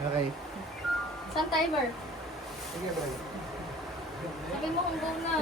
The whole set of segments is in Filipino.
Okay. Saan timer? Sige, bro. Sabi mo kung go na.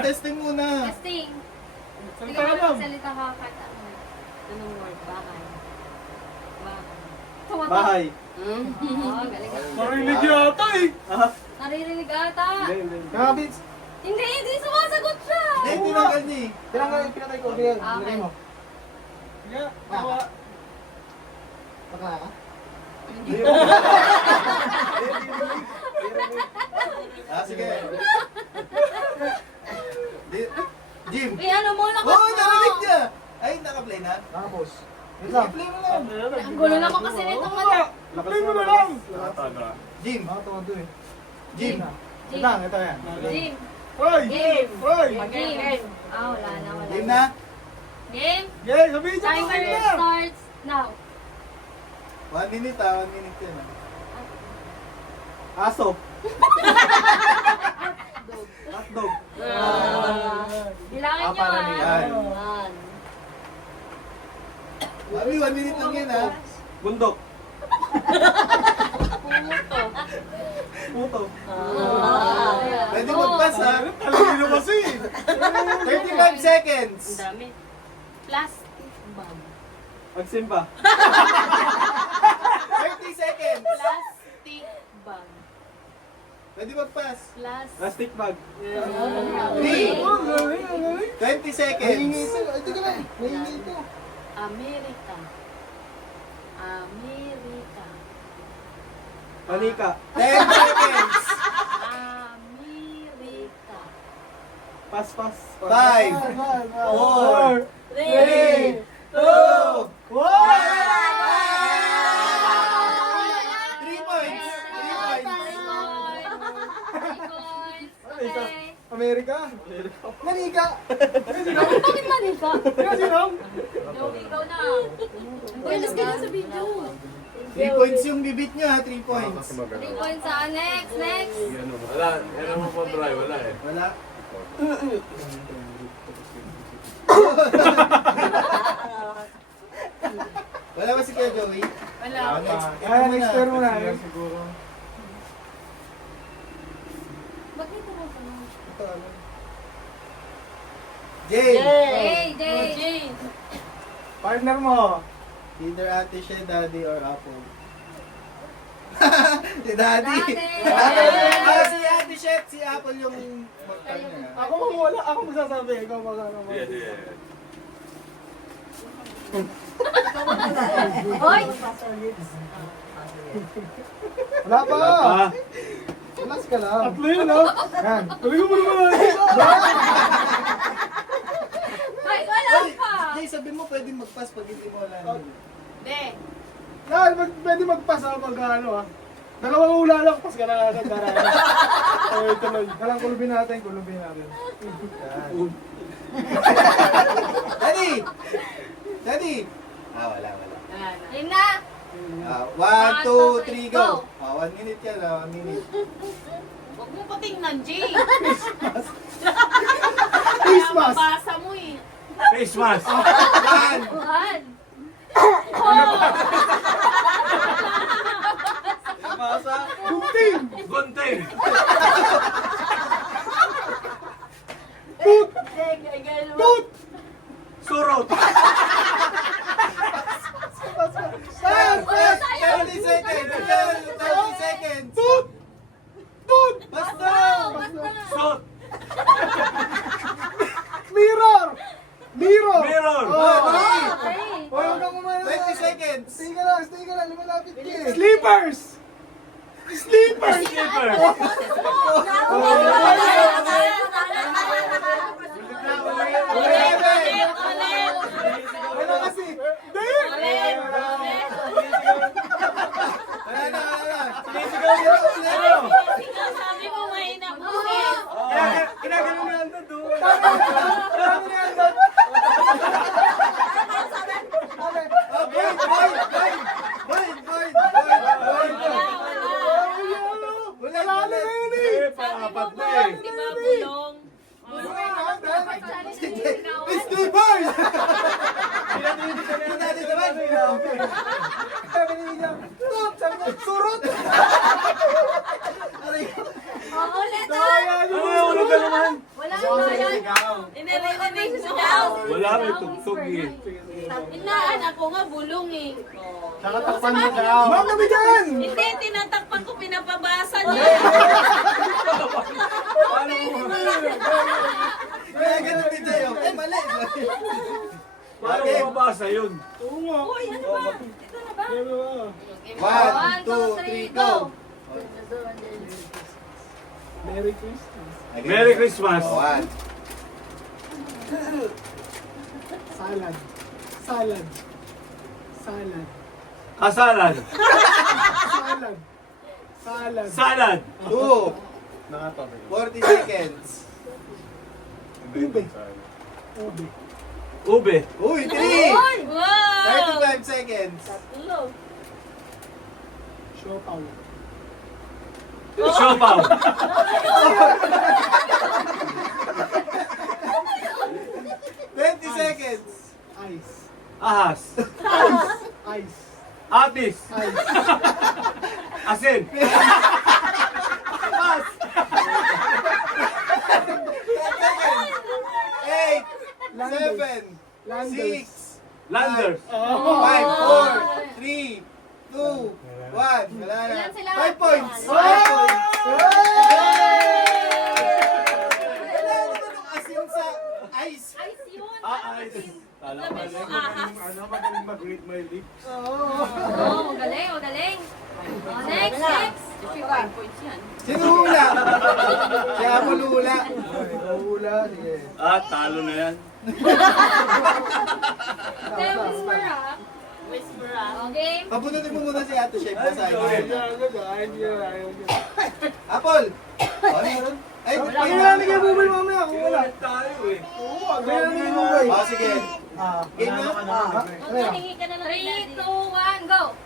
Testing muna. Testing. Sige Salita ka mo lang. magsalita ka kahit ano. Anong word? Bahay. Tumatak. Bahay. Oo, galing ka. Marinig yata eh. Naririnig ata. Kabits. Hindi sumasagot siya. Hindi, tinanggal niya eh. Tinanggal, pinatay ko. Bigyan, Okay. bigyan mo. Nga, tawa. Bakla ka? Sige. Jim. Eh, ano mo? Lakas Oh, na. narinig niya. Ay, naka-play na. Tapos. Play mo lang. Ang gulo naman kasi nitong ano. Play mo na lang. Jim. Nakatawa to eh. Jim. Jim. Ito yan. Jim. Hoy! Game. Hoy! Game. Ah, wala na. Game na. Game. Yeah, sabihin niyo Timer na. starts now. 1 minute ah. 1 minute yan ah. Aso. Hotdog. Bilangin nyo para ah. Yan. Yan. Mami, 1 minute lang yan ah. Bundok. Pumuto. Puto. Pwede mag-pass ah. Talino kasi. 35 seconds. Ang dami. Plastic bag. Magsimba. 30 seconds. Plastic bag. Pwede mag-pass. Plastic bag. 3, 20 seconds. Ito ka na. Mahingi ito. Amerika. Amerika. Panika. 10 seconds. Amerika. Pas. 5, 4, 3, 2, 1. 3 points. 3 points. Okay. Amerika. Manika. Bakit manika? Kasi nang. Joey, ikaw na. Uy, mas ganyan sa video. 3 points yung bibit nyo ha. 3 points. 3 points sa next. Next. Wala, yan naman po dry, wala eh. Wala. Wala ba si Kuya Joey? Wala. Expert mo na. Siguro. Ba't may tumutanong? Ito ano? Jay! Jay. Partner mo. Either Ate Shea, Daddy, or Apple. Si Daddy! Si Ate Shea, si Apple yung mag-partner. Ako wala. Ako magsasabi. Ikaw magano mo. Sige, sige. Hoy! Wala pa. Relax ka lang. Tatlo yun, no? Yan. Tuloy mo naman. Hoy, wala pa! Jay, sabi mo pwedeng mag-pass pag hindi mo wala. Hindi. Yan, pwede magpasa pag ano ah. Dalawang ula lang, pas ka na agad daraan. Okay, tuloy. Dalang kulubin natin. Yan. Daddy! Daddy! Wala. Wala na. Yun na! 1, 2, 3, go! 1 minute yan, 1 minute. Huwag mo patingnan, Jay. Face mask. Mabasa mo eh. Face mask! 1, One! Masa. Gunting. Gunting! Tut. Surot! Pass! 30 seconds! 30 seconds! Tut. Basta! Sot! Mirror. Mirror! Okay. Huwag kang umano. 20 seconds! Stay ka lang. Lumalapit ka eh. Slippers. Slipper! Wala kasi. Wala na! Sabi mo mahina mo. Kinagano na ang doon. Wala Wala na yun eh. Pang-apat na eh. Di ba bulong? Sleepers! Pinatindi ka na. Pinatindi naman. Kaya binibigyan niya, "Surot!" Sabi niya, "Surot!" Ulit Kaya Ano niyo. yung ulit na naman? Wala na yan. Inarinig mo daw. Wala, may tugtog eh. Inaan ako nga, bulong eh. Nakatakpan mo daw. Ma'am, nabigyan! Hindi, tinatakpan ko, pinapabasa niya. Kaya ganun din sa'yo. Eh, mali. Paano mo mabasa yun? Oo nga. Uy, ano ba? Ito na ba? Ano ba? 1, 2, 3, go! Merry Christmas. Merry Christmas. 1. Salad. Salad. Salad. Kasalan. Salad. Salad. Salad. 2. 40 seconds. Ube. Ube. Ube. Uy, 3. Wow! 35 seconds. Tatlo. Siopaw. Siopaw. 20 seconds. Ice. Ahas. Ice. Atis. Ice. Asin. Pass. 8, 7, Landers. 6, Landers. 5, 4, 3, 2, 1. Wala na. Ilan sila? 5 points. Oh! 5 points. Asin sa ice. Ice yun. Ice. Kala Sabi mo, ahas. Ano magaling mag-read my lips? Oh, magaling, magaling. Oh, next, next. 5 points yan. Sino hula? Kaya mo lula. Hula. Sige. Talo na yan. Then, whisper ha. Whisper ah. Oh, game. Pabunutin mo muna si Ate Chef. Basahin mo. Ay, Apple! Ano meron? Ay, Ay, nalagay mo ba mamaya? Kung wala. Ulit tayo eh. Oo, nalagay mo ba? Oh, sige. Game na? Maghihingi ka na lang. 3, 2, 1, go.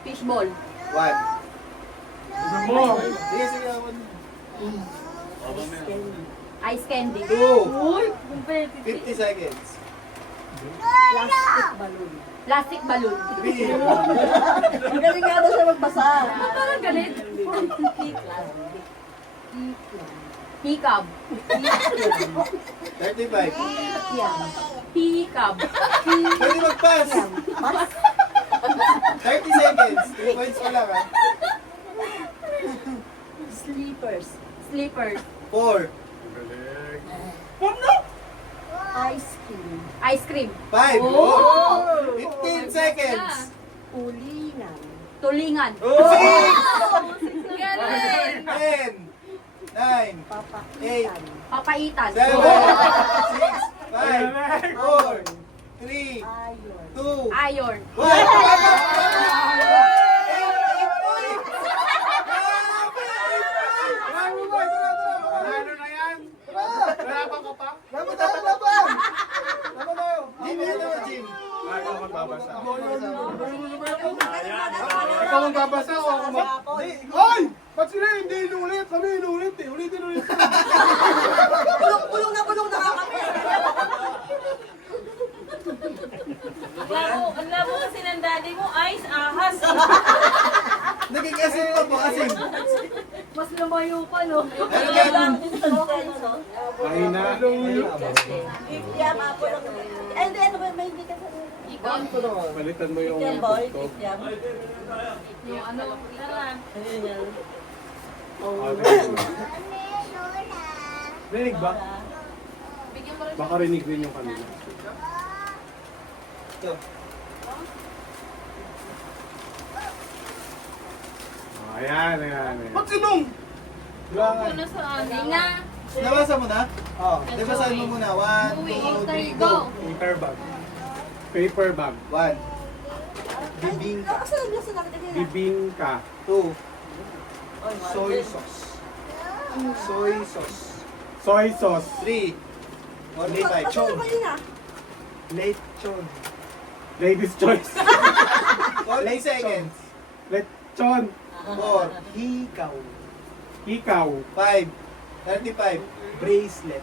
Fishball. 1. Mo. Sige, sige. Ice candy. 2. Uy, competitive. 50 seconds. Plastic balloon. 3. Magaling nga daw siya magbasa. Ba't parang galit? Hikab. 35. Hikab. Pwede mag-pass. 30 seconds. 3 points pa lang ha. Sleepers. Slippers. 4. Ice cream. Ice cream. 5. Oh! 15 seconds. Ulingan. Tulingan. 6. Galing. 10. 9. Papaitan. Papaitan. 7. 6. 5. 4. 3. Ayon. 2. Iron. 1. Ano ba? Ano na yan? Laban ka pa? Laban tayo, laban! Laban tayo! Jim, ano mo, Jim? Ako magbabasa. Ikaw ang babasa o ako mag... Hoy! Ba't sila hindi inulit? Kami inulit eh. Ulitin ulit. Bulong na nga kami. Ang labo kasi ng daddy mo, ice, ahas. Naging asin pa po, asin. Mas lumayo pa, no? Ano yan? Ay na. Ikyam, apo lang. Eh, hindi, ano ba, may hindi ka sa... Palitan mo yung Ikyam, boy. tugtog. Ikyam. Yung ano, tara. Ayun yan. Rinig ba? Bigyan mo rin. Baka rinig din yung kanila. Ito. Ayan, ayan, ayan. Ba't sinong? Wala nga. Ano sa ano na? Nabasa mo na? Oo. Di basahin mo muna. 1, 2, 3, go. Paper bag. Paper bag. 1, Bibingka. Kasi nasa nakita nila. Bibingka. 2, Soy sauce. Soy sauce. Soy sauce. 3, 45. Ano ba yun ah? Lechon. Ladies choice. 40 seconds. Lechon. 4, Hikaw. Ikaw. 5, 35. Bracelet.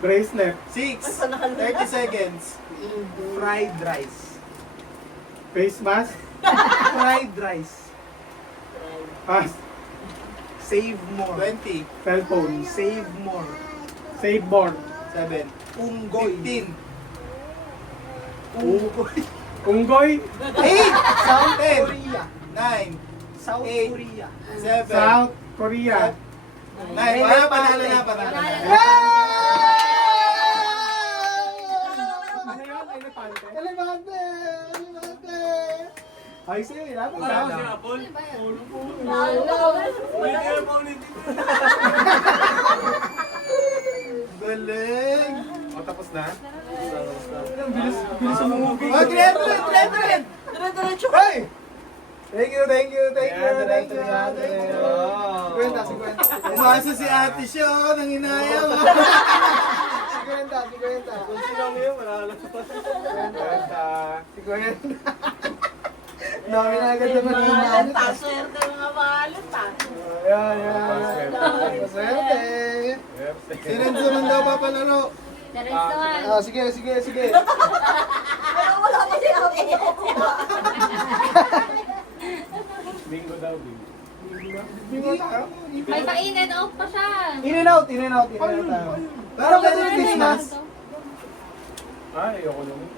Bracelet. 6, 30 seconds. Fried rice. Face mask. Fried rice. Pass. Save more. 20. Cellphone. Save more. Save more. 7. Unggoy. 15. Unggoy. Unggoy. 8. South 10. Korea. 9. South Eight. Korea. 7. South Korea. 9. Panalo na, panalo na. Ano yun? Elepante. Elegante! Elegante! Ay, sa'yo, ilaban ka. Galing. O, tapos na? Ang bilis sumumugi. Oh, 300. Dire-diretso ka. Hey! Thank you, thank you, thank you, Ayan, thank you, ayan, thank you. ayan. 50. Umasa si Ate Syo, nang inaya mo. 50. Kung sino mo yun, manalo. 50. Dami na agad naman Mahalan hinahanap. ta. Swerte mga mahalan ta. Ayan. Maswerte. Si Renzo man daw papalaro. Terence naman. Ah, sige. Pero wala pa siya. Bingo daw, bingo. Bingo tayo. May pa-in and out pa siya. In and out tayo. Pero ganun Pero din din na. mas. Ay, ayoko naman.